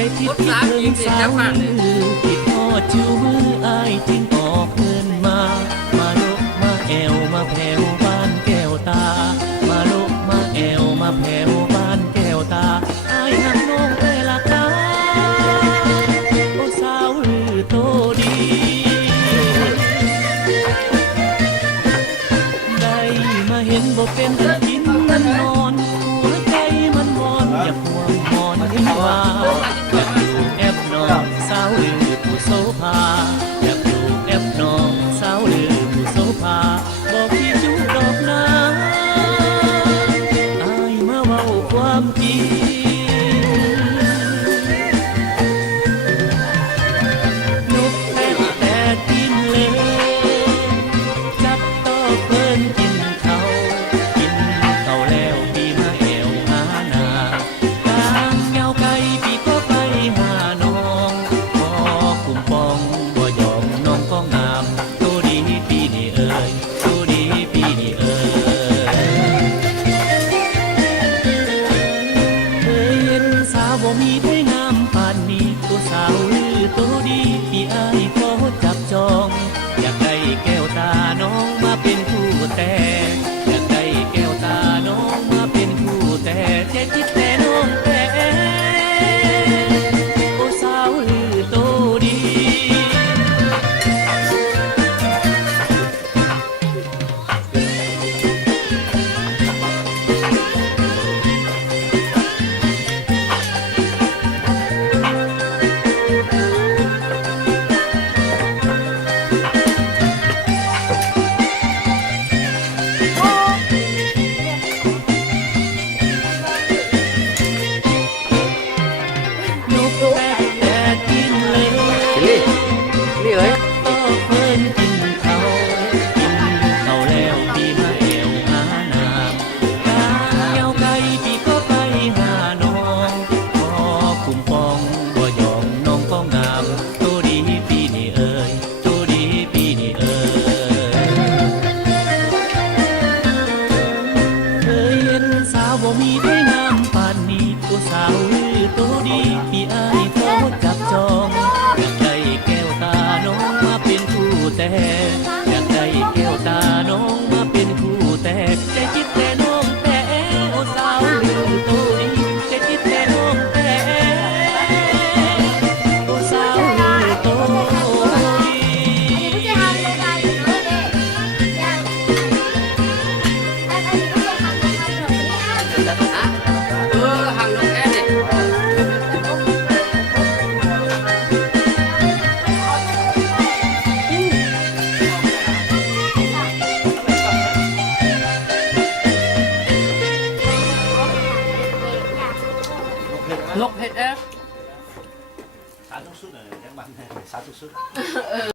ผิดที่เพิ่งสาวผิดพอดจูมืออายจึงออกเดินมาลกมาแอวมาแผ่วบ้านแก้วตามาลกมาแอวมาแผ่วบ้านแก้วตาอายหักน้องแต่ละกาโอ้สาวลือโตดีได้มาเห็นบ่เป็นตะกินมันนอนหัวใจมันวอนอย่าห่วงหอนให้ว่าอยากอยู่แอบนอนสาวลือผู้โสภาอยากอยู่แอบนอนสาวลือผู้โสภาบอกพี่จูดอกนาอายมาเว้าความจริงนกแต่กินเลยจับต่อเพิ่นกินเขาแล้วปีมาแอวหานากลางเงาไก่ปีก็ไปหาน้องพอคุ้มปองบ่ยอมน้องก็งามตัวดีปีนี้เอ่ยตัวดีปีนี้เอ่ยเคยเห็นสาวบ่มีไผงามปานนี้ตัวสาวลือตัวดีปีอ้ายขอจับจองอยากได้แก้วตาน้องมาเป็นคู่แต่อยากได้แก้วตาน้องมาเป็นคู่แต่ใจคิดแต่น้องแต่โอ้สาวลือโตดีนี่เลยต่อเพิ่นกินเขาแล้วปีมาแอวหานากลางเงาไก่ปีก็ไปหาน้องพอคุ้มปองบ่ยอมน้องก็งามตัวดีปีนี้เอ่ยตัวดีปีนี้เอ่ยเคยเห็นสาวบ่มีไผงามปานนี้ตัวสาวลือตัวดีปีอ้ายขอจับจองอยากได้แก้วตาน้องมาเป็นคู่แต่อยากได้แก้วตาน้องมาเป็นคู่แต่ใจคิดแต่น้องแต่โอ้สาวลือตัวดีใจคิดแต่น้องแต่โอ้สาวลือตัวดี hàng nông em này lộc hết em สาธุสุดเลยยังบันสาธุสุด